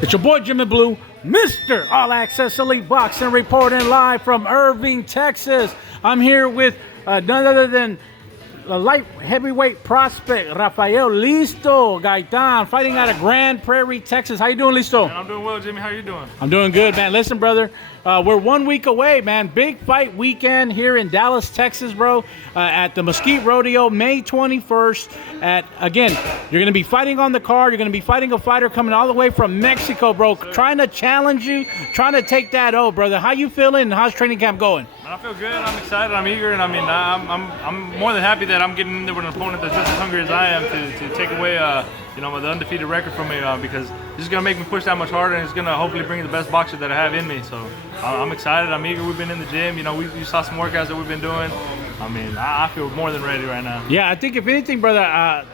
It's your boy Jimmy Blue, Mr. All Access Elite Boxing, reporting live from Irving, Texas. I'm here with none other than the light heavyweight prospect, Rafael Listo Gaitan, fighting out of Grand Prairie, Texas. How you doing, Listo? Man, I'm doing well, Jimmy. How you doing? I'm doing good, man. Listen, brother, we're 1 week away, man. Big fight weekend here in Dallas, Texas, bro, at the Mesquite Rodeo, May 21st. Again, you're going to be fighting on the card. You're going to be fighting a fighter coming all the way from Mexico, bro, trying to challenge you, trying to take that O, brother. How you feeling, and how's training camp going? Man, I feel good. I'm excited. I'm eager, and I mean, I'm more than happy that I'm getting in there with an opponent that's just as hungry as I am to take away, the undefeated record from me, because this is gonna make me push that much harder, and it's gonna hopefully bring the best boxer that I have in me. So I'm excited. I'm eager. We've been in the gym. You saw some workouts that we've been doing. I mean, I feel more than ready right now. Yeah, I think if anything, brother,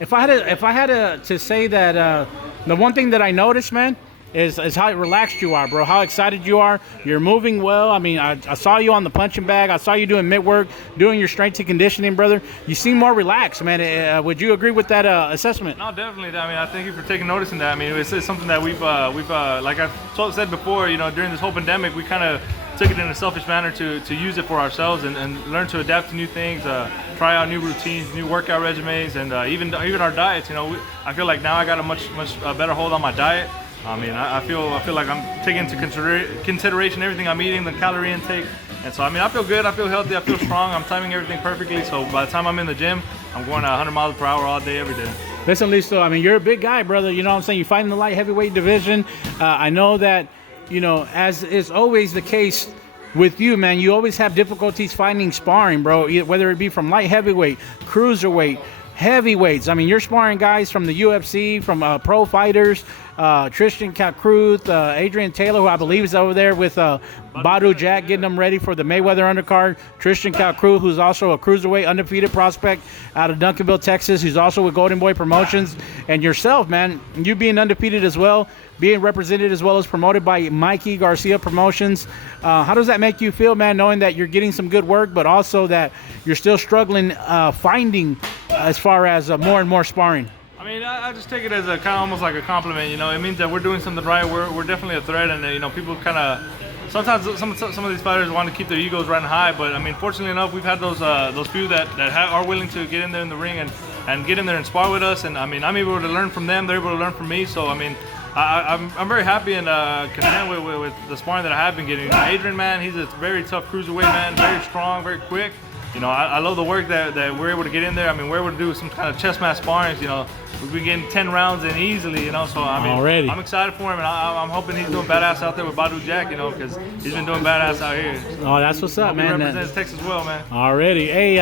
if I had to say that the one thing that I noticed, man, is how relaxed you are, bro. How excited you are. You're moving well. I mean, I saw you on the punching bag. I saw you doing mitt work, doing your strength and conditioning, brother. You seem more relaxed, man. Would you agree with that assessment? No, definitely. I mean, I thank you for taking notice in that. I mean, it's something that we've like I've said before, during this whole pandemic, we kind of took it in a selfish manner to use it for ourselves and learn to adapt to new things, try out new routines, new workout regimens, and even our diets. I feel like now I got a much better hold on my diet. I mean, I feel like I'm taking into consideration everything I'm eating, the calorie intake, and so I mean, I feel good, I feel healthy, I feel strong. I'm timing everything perfectly. So by the time I'm in the gym, I'm going 100 miles per hour all day, every day. Listen, Listo, I mean, you're a big guy, brother. You know what I'm saying? You fight in the light heavyweight division. I know that, as is always the case with you, man, you always have difficulties finding sparring, bro. Whether it be from light heavyweight, cruiserweight, heavyweights. I mean, you're sparring guys from the UFC, from pro fighters, Tristan Calcruth, Adrian Taylor, who I believe is over there with Badu Jack, getting them ready for the Mayweather undercard. Tristan Calcruth, who's also a cruiserweight undefeated prospect out of Duncanville, Texas, who's also with Golden Boy Promotions. And yourself, man, you being undefeated as well, being represented as well as promoted by Mikey Garcia Promotions. How does that make you feel, man, knowing that you're getting some good work, but also that you're still struggling finding as far as more and more sparring? I mean, I just take it as a kind of almost like a compliment. It means that we're doing something right. We're definitely a threat, and people kind of sometimes some of these fighters want to keep their egos riding high. But I mean, fortunately enough, we've had those few that are willing to get in there in the ring and get in there and spar with us. And I mean, I'm able to learn from them. They're able to learn from me. So I mean, I'm very happy and content with the sparring that I have been getting. Adrian, man, he's a very tough cruiserweight man, very strong, very quick. I love the work that we're able to get in there. I mean, we're able to do some kind of chess match sparring. We've been getting 10 rounds in easily, so I mean, already. I'm excited for him, and I'm hoping he's doing badass out there with Badu Jack, because he's been doing badass out here. Oh, that's what's up, man. He represents Texas well, man. Already. Hey,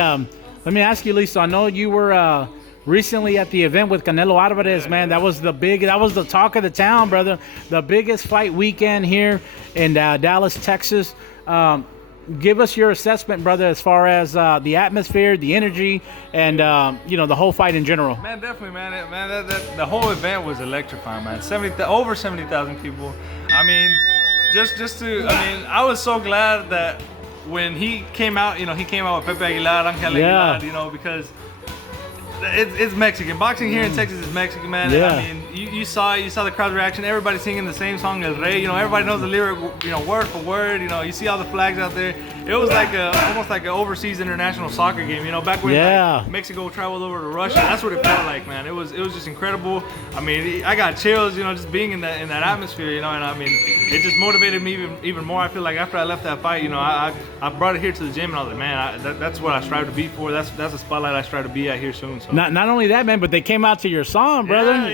let me ask you, Lisa, I know you were recently at the event with Canelo Alvarez, man. That was the talk of the town, brother. The biggest fight weekend here in Dallas, Texas. Give us your assessment, brother, as far as the atmosphere, the energy, and the whole fight in general. Man, definitely, man. The whole event was electrifying, man. Over 70,000 people. I mean, I was so glad that when he came out, he came out with Pepe Aguilar, Angel Aguilar, because it's Mexican. Boxing here in Texas is Mexican, man. Yeah. I mean, you saw the crowd reaction. Everybody singing the same song, El Rey. Everybody knows the lyric, word for word. You see all the flags out there. It was like almost like an overseas international soccer game. Back when Mexico traveled over to Russia. That's what it felt like, man. It was just incredible. I mean, I got chills, just being in that atmosphere, and I mean, it just motivated me even more. I feel like after I left that fight, I brought it here to the gym, and I was like, man, that's what I strive to be for. That's the spotlight I strive to be at here soon. So. Not only that, man, but they came out to your song, brother. Man,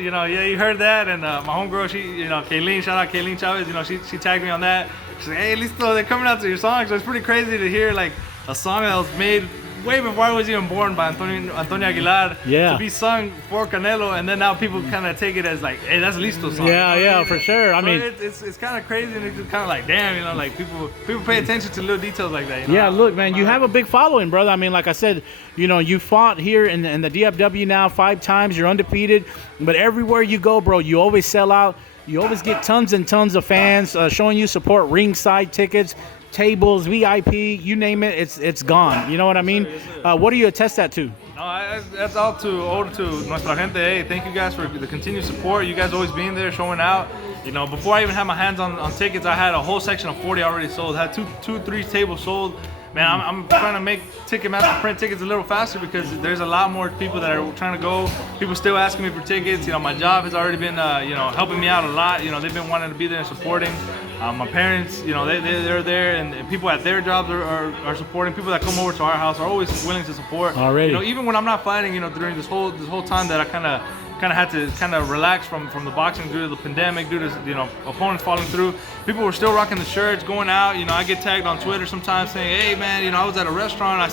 you heard that, and my homegirl, she, Kayleen, shout out Kayleen Chavez, she tagged me on that. She's like, hey, Listo, they're coming out to your song. So it's pretty crazy to hear like a song that was made way before I was even born by Antonio Aguilar to be sung for Canelo, and then now people kind of take it as like, hey, that's Listo's song. Yeah, for sure. I mean, it's kind of crazy, and it's kind of like, damn, like people pay attention to little details like that. Yeah, look, man, you have a big following, brother. I mean, like I said, you fought here in the DFW now 5 times. You're undefeated, but everywhere you go, bro, you always sell out. You always get tons and tons of fans showing you support, ringside tickets, tables, VIP, you name it, it's gone. You know what I mean? What do you attest that to? No, that's all to owed to nuestra gente. Hey, thank you guys for the continued support. You guys always being there, showing out. You know, before I even had my hands on tickets, I had a whole section of 40 already sold. I had three tables sold. Man, I'm trying to make Ticketmaster print tickets a little faster because there's a lot more people that are trying to go. People still asking me for tickets. You know, my job has already been, you know, helping me out a lot. You know, they've been wanting to be there and supporting. My parents, you know, they're there, and people at their jobs are supporting. People that come over to our house are always willing to support. Already. You know, even when I'm not fighting, you know, during this whole time that I kind of had to relax from the boxing due to the pandemic, due to, you know, opponents falling through. People were still rocking the shirts, going out. You know, I get tagged on Twitter sometimes saying, "Hey man, you know, I was at a restaurant. I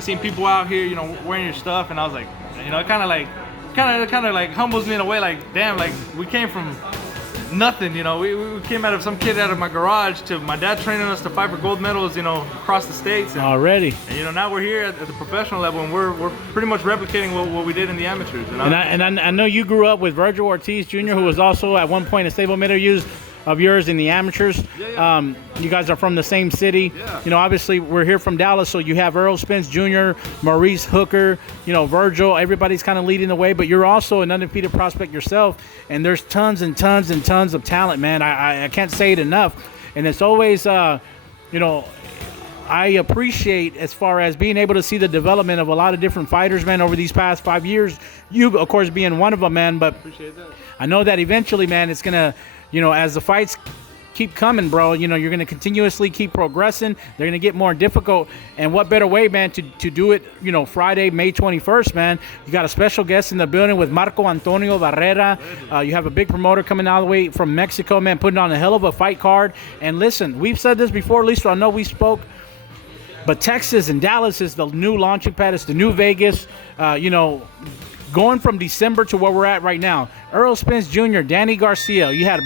seen people out here, you know, wearing your stuff," and I was like, you know, it kind of like humbles me in a way. Like, damn, like we came from nothing, you know. We came out of some kid out of my garage to my dad training us to fight for gold medals, you know, across the states. And, already. And, you know, now we're here at the professional level, and we're pretty much replicating what we did in the amateurs. You know? And I know you grew up with Vergil Ortiz Jr., who was also at one point a stablemate of yours in the amateurs. Yeah. You guys are from the same city. Yeah. You know, obviously we're here from Dallas, so you have Errol Spence Jr., Maurice Hooker, you know, Vergil. Everybody's kind of leading the way, but you're also an undefeated prospect yourself, and there's tons and tons and tons of talent, man. I can't say it enough, and it's always, you know, I appreciate as far as being able to see the development of a lot of different fighters, man, over these past 5 years. You, of course, being one of them, man, but Appreciate that. I know that eventually, man, it's going to, you know, as the fights keep coming, bro, you know, you're going to continuously keep progressing. They're going to get more difficult. And what better way, man, to do it, you know, Friday, May 21st, man. You got a special guest in the building with Marco Antonio Barrera. You have a big promoter coming all the way from Mexico, man, putting on a hell of a fight card. And listen, we've said this before, Listo, I know we spoke, but Texas and Dallas is the new launching pad. It's the new Vegas. You know, going from December to where we're at right now, Errol Spence Jr., Danny Garcia. You had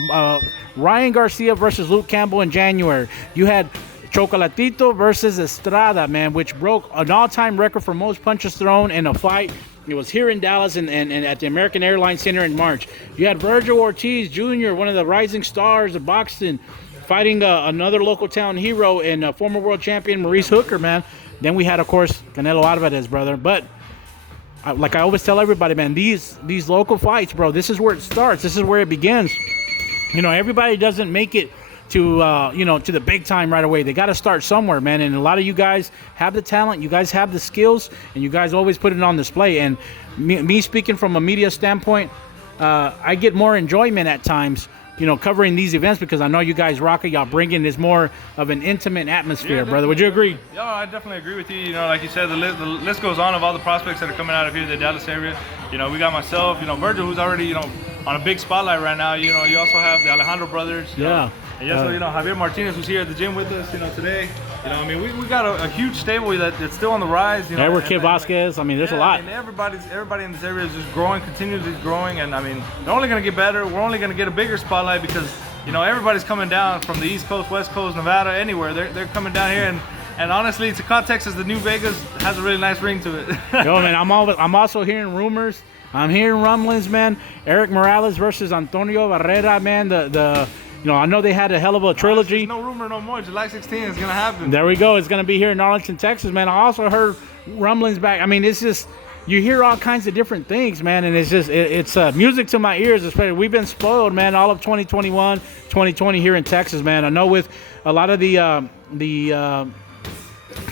Ryan Garcia versus Luke Campbell in January. You had Chocolatito versus Estrada, man, which broke an all-time record for most punches thrown in a fight. It was here in Dallas and at the American Airlines Center in March. You had Vergil Ortiz Jr., one of the rising stars of boxing, fighting another local town hero and former world champion Maurice Hooker, man. Then we had, of course, Canelo Alvarez, brother. But like I always tell everybody, man, these local fights, bro, this is where it starts. This is where it begins. You know, everybody doesn't make it to, you know, to the big time right away. They got to start somewhere, man. And a lot of you guys have the talent. You guys have the skills. And you guys always put it on display. And me speaking from a media standpoint, I get more enjoyment at times, you know, covering these events because I know you guys rock it. Y'all bring in this more of an intimate atmosphere, brother. Would you agree? Yeah, I definitely agree with you. You know, like you said, the list goes on of all the prospects that are coming out of here in the Dallas area. You know, we got myself, you know, Vergil, who's already, you know, on a big spotlight right now. You know, you also have the Alejandro brothers. You know, and also, you know, Javier Martinez, who's here at the gym with us, you know, today. You know, I mean, we got a huge stable that's still on the rise. You know, Edward Kid Vasquez. I mean, there's a lot. I mean, everybody in this area is just growing, continuously growing, and I mean, they're only going to get better. We're only going to get a bigger spotlight because, you know, everybody's coming down from the East Coast, West Coast, Nevada, anywhere. They're coming down here, and honestly, Tecate, Texas, the new Vegas, has a really nice ring to it. Yo, man, I'm also hearing rumors. I'm hearing rumblings, man. Eric Morales versus Antonio Barrera, man. You know, I know they had a hell of a trilogy. There's no rumor no more. July 16th is gonna happen. There we go. It's gonna be here in Arlington, Texas, man. I also heard rumblings back. I mean, it's just, you hear all kinds of different things, man, and it's just it's music to my ears. Especially, we've been spoiled, man, all of 2021, 2020 here in Texas, man. I know with a lot of the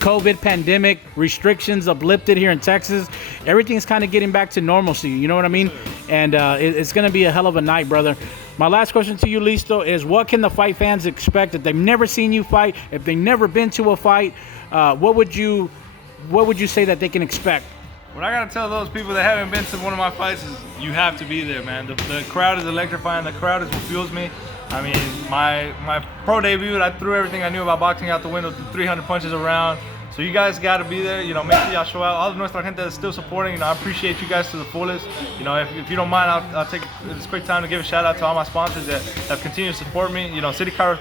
COVID pandemic restrictions uplifted here in Texas, everything's kind of getting back to normalcy. You know what I mean? And it's going to be a hell of a night, brother. My last question to you, Listo, is what can the fight fans expect if they've never seen you fight, if they've never been to a fight? What would you say that they can expect? What I gotta tell those people that haven't been to one of my fights is you have to be there, man. The crowd is electrifying. The crowd is what fuels me. I mean, my pro debut, I threw everything I knew about boxing out the window, 300 punches around. So you guys got to be there, you know, make sure y'all show out. All of Nuestra Gente is still supporting, you know, I appreciate you guys to the fullest. You know, if you don't mind, I'll take this quick time to give a shout out to all my sponsors that continue to support me. You know, City Car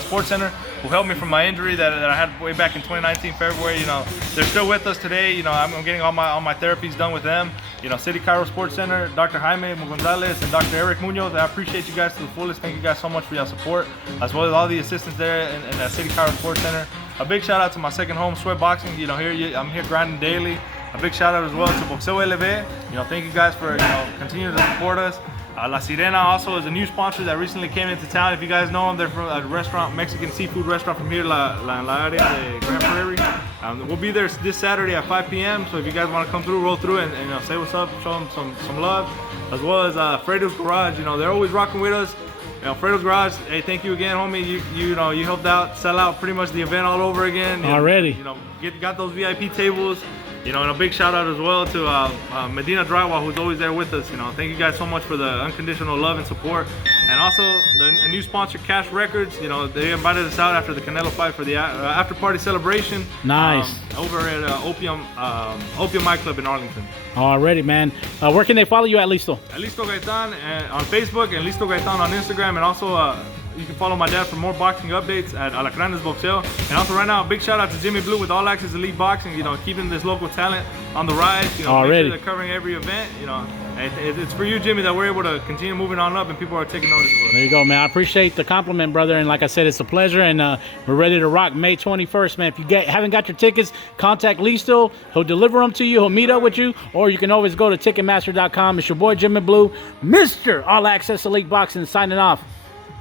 Sports Center, who helped me from my injury that I had way back in 2019 February. You know, they're still with us today. You know, I'm getting all my therapies done with them. You know, City Cairo Sports Center, Dr. Jaime Gonzalez, and Dr. Eric Munoz. I appreciate you guys to the fullest. Thank you guys so much for your support, as well as all the assistants there in City Cairo Sports Center. A big shout out to my second home, Sweat Boxing. You know, I'm here grinding daily. a big shout out as well to Boxeo LV. You know, thank you guys for continuing to support us. La Sirena also is a new sponsor that recently came into town. If you guys know them, they're from a restaurant, Mexican seafood restaurant from here, La Área de Grand Prairie. We'll be there this Saturday at 5 p.m. So if you guys want to come through, roll through and say what's up, show them some love, as well as Fredo's Garage. You know, they're always rocking with us. You know, Fredo's Garage. Hey, thank you again, homie. You know, you helped out, sell out pretty much the event all over again. Already. You know, got those VIP tables. You know, and a big shout out as well to Medina Drywall, who's always there with us. You know, thank you guys so much for the unconditional love and support. And also the new sponsor, Cash Records. You know, they invited us out after the Canelo fight for the after party celebration. Nice. Over at Opium nightclub in Arlington. Already, man. Where can they follow you at Listo? At Listo Gaitan on Facebook and Listo Gaitan on Instagram, and also you can follow my dad for more boxing updates at Alacranes Boxeo. And also right now, a big shout out to Jimmy Blue with All Access Elite Boxing, you know, keeping this local talent on the rise. You know, make sure they're covering every event. You know, it's for you, Jimmy, that we're able to continue moving on up and people are taking notice of us. There you go, man. I appreciate the compliment, brother. And like I said, it's a pleasure. And we're ready to rock May 21st, man. If you haven't got your tickets, contact Listo. He'll deliver them to you. He'll meet up with you. Or you can always go to Ticketmaster.com. It's your boy, Jimmy Blue, Mr. All Access Elite Boxing, signing off.